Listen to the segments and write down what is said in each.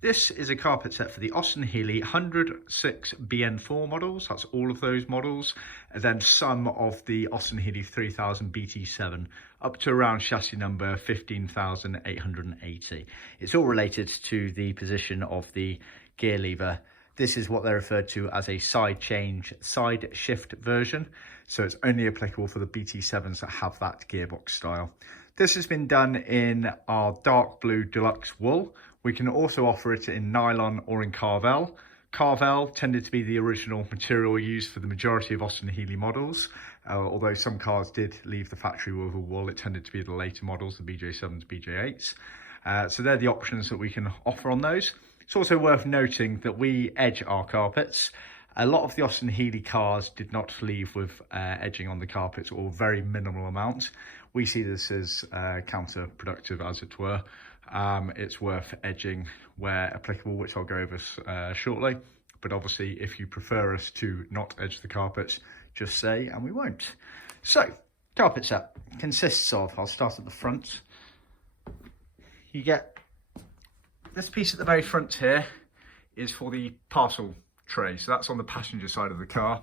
This is a carpet set for the Austin Healey 106 BN4 models. That's all of those models. And then some of the Austin Healey 3000 BT7 up to around chassis number 15,880. It's all related to the position of the gear lever. This is what they're referred to as a side shift version. So it's only applicable for the BT7s that have that gearbox style. This has been done in our dark blue Deluxe wool. We can also offer it in nylon or in Karvel. Karvel tended to be the original material used for the majority of Austin Healey models. Although some cars did leave the factory with a wool, it tended to be the later models, the BJ7s, BJ8s. So they're the options that we can offer on those. It's also worth noting that we edge our carpets. A lot of the Austin Healey cars did not leave with edging on the carpets, or very minimal amount. We see this as counterproductive, as it were. It's worth edging where applicable, which I'll go over shortly. But obviously, if you prefer us to not edge the carpets, just say and we won't. So, carpet set consists of, I'll start at the front. You get this piece at the very front here is for the parcel tray. So that's on the passenger side of the car.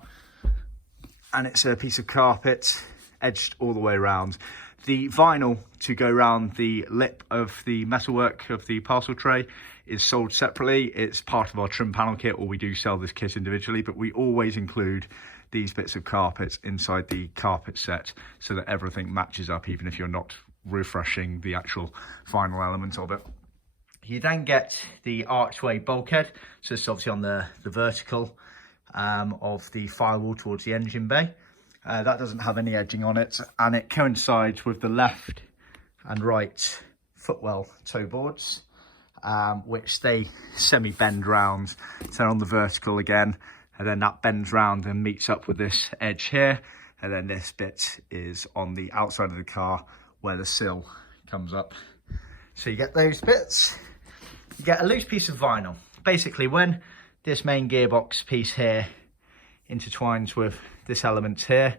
And it's a piece of carpet edged all the way around. The vinyl to go around the lip of the metalwork of the parcel tray is sold separately. It's part of our trim panel kit, or we do sell this kit individually, but we always include these bits of carpet inside the carpet set so that everything matches up, even if you're not refreshing the actual final element of it. You then get the archway bulkhead. So this is obviously on the vertical of the firewall towards the engine bay. That doesn't have any edging on it, and it coincides with the left and right footwell toe boards, which they semi-bend round. So on the vertical again, and then that bends round and meets up with this edge here, and then this bit is on the outside of the car where the sill comes up. So you get those bits. You get a loose piece of vinyl. Basically, when this main gearbox piece here intertwines with this element here,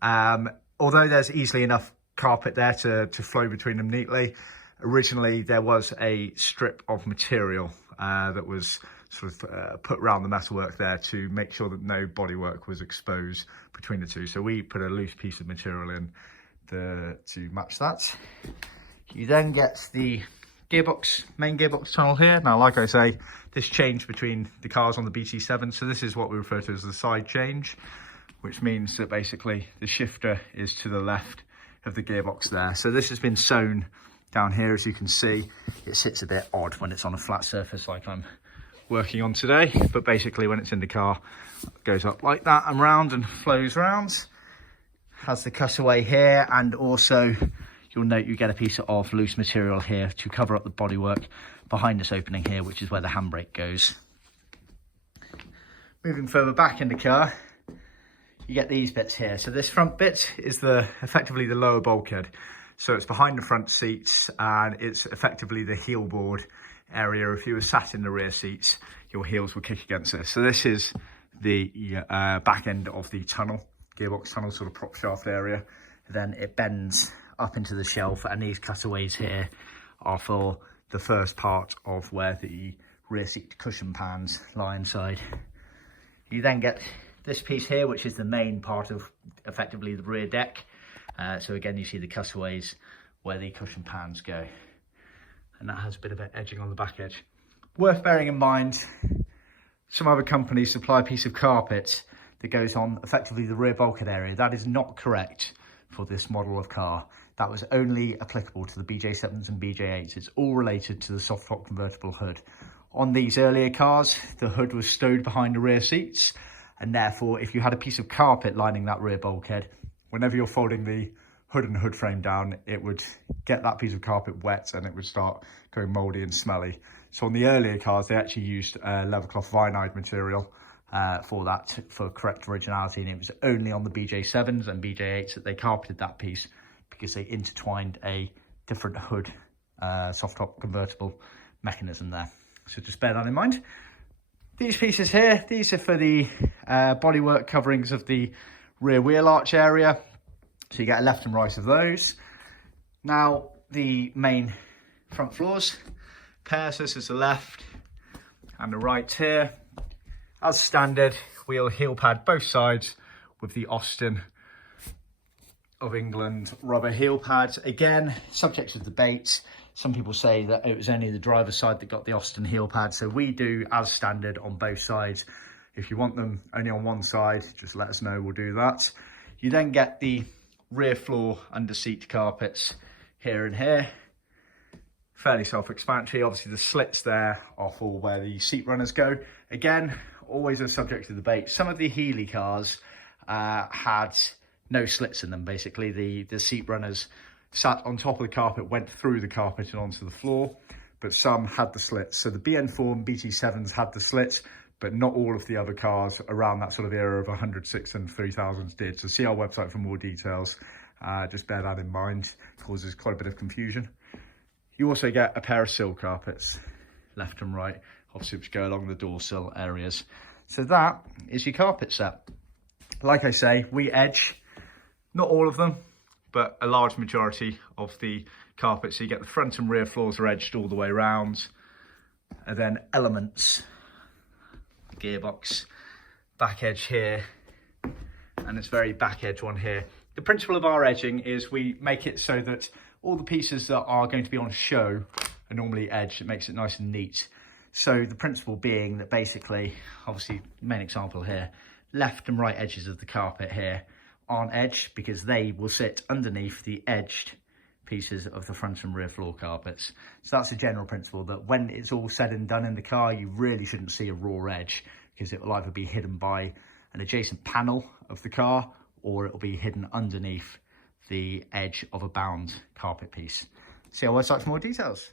although there's easily enough carpet there to flow between them neatly, originally there was a strip of material that was sort of put around the metalwork there to make sure that no bodywork was exposed between the two. So we put a loose piece of material in to match that. You then get the main gearbox tunnel here. Now, like I say, this changed between the cars on the BT7, so this is what we refer to as the side change, which means that basically the shifter is to the left of the gearbox there. So this has been sewn down here, as you can see. It sits a bit odd when it's on a flat surface like I'm working on today, but basically when it's in the car, it goes up like that and round and flows round. Has the cutaway here, and also you'll note you get a piece of loose material here to cover up the bodywork behind this opening here, which is where the handbrake goes. Moving further back in the car, you get these bits here. So this front bit is effectively the lower bulkhead. So it's behind the front seats, and it's effectively the heel board area. If you were sat in the rear seats, your heels would kick against this. So this is the back end of the tunnel, gearbox tunnel, sort of prop shaft area. Then it bends up into the shelf, and these cutaways here are for the first part of where the rear seat cushion pans lie inside. You then get this piece here, which is the main part of effectively the rear deck. So again, you see the cutaways where the cushion pans go, and that has a bit of edging on the back edge. Worth bearing in mind, some other companies supply a piece of carpet that goes on effectively the rear bulkhead area. That is not correct for this model of car. That was only applicable to the BJ7s and BJ8s. It's all related to the soft top convertible hood. On these earlier cars, the hood was stowed behind the rear seats, and therefore if you had a piece of carpet lining that rear bulkhead, whenever you're folding the hood and hood frame down, it would get that piece of carpet wet and it would start going mouldy and smelly. So on the earlier cars, they actually used leather cloth vinide material for correct originality, and it was only on the BJ7s and BJ8s that they carpeted that piece, because they intertwined a different hood soft top convertible mechanism there. So just bear that in mind. These pieces here, these are for the bodywork coverings of the rear wheel arch area. So you get a left and right of those. Now the main front floors, pair, so this is the left, and the right here. As standard, we'll heel pad both sides with the Austin of England rubber heel pads. Again, subject to debate. Some people say that it was only the driver's side that got the Austin heel pad. So we do as standard on both sides. If you want them only on one side, just let us know, we'll do that. You then get the rear floor under seat carpets here and here. Fairly self-explanatory. Obviously the slits there are for where the seat runners go. Again, always a subject to debate. Some of the Healey cars had no slits in them. Basically the seat runners sat on top of the carpet, went through the carpet and onto the floor, but some had the slits. So the BN4 and BT7s had the slits, but not all of the other cars around that sort of era of 106 and 3000s did. So see our website for more details. Just bear that in mind. It causes quite a bit of confusion. You also get a pair of sill carpets, left and right, obviously, which go along the door sill areas. So that is your carpet set. Like I say, we edge, not all of them, but a large majority of the carpet. So you get the front and rear floors are edged all the way around. And then elements, gearbox, back edge here, and this very back edge one here. The principle of our edging is we make it so that all the pieces that are going to be on show are normally edged. It makes it nice and neat. So the principle being that basically, obviously, main example here, left and right edges of the carpet here aren't edged because they will sit underneath the edged pieces of the front and rear floor carpets. So that's a general principle, that when it's all said and done in the car, you really shouldn't see a raw edge, because it will either be hidden by an adjacent panel of the car or it will be hidden underneath the edge of a bound carpet piece. See our website for more details.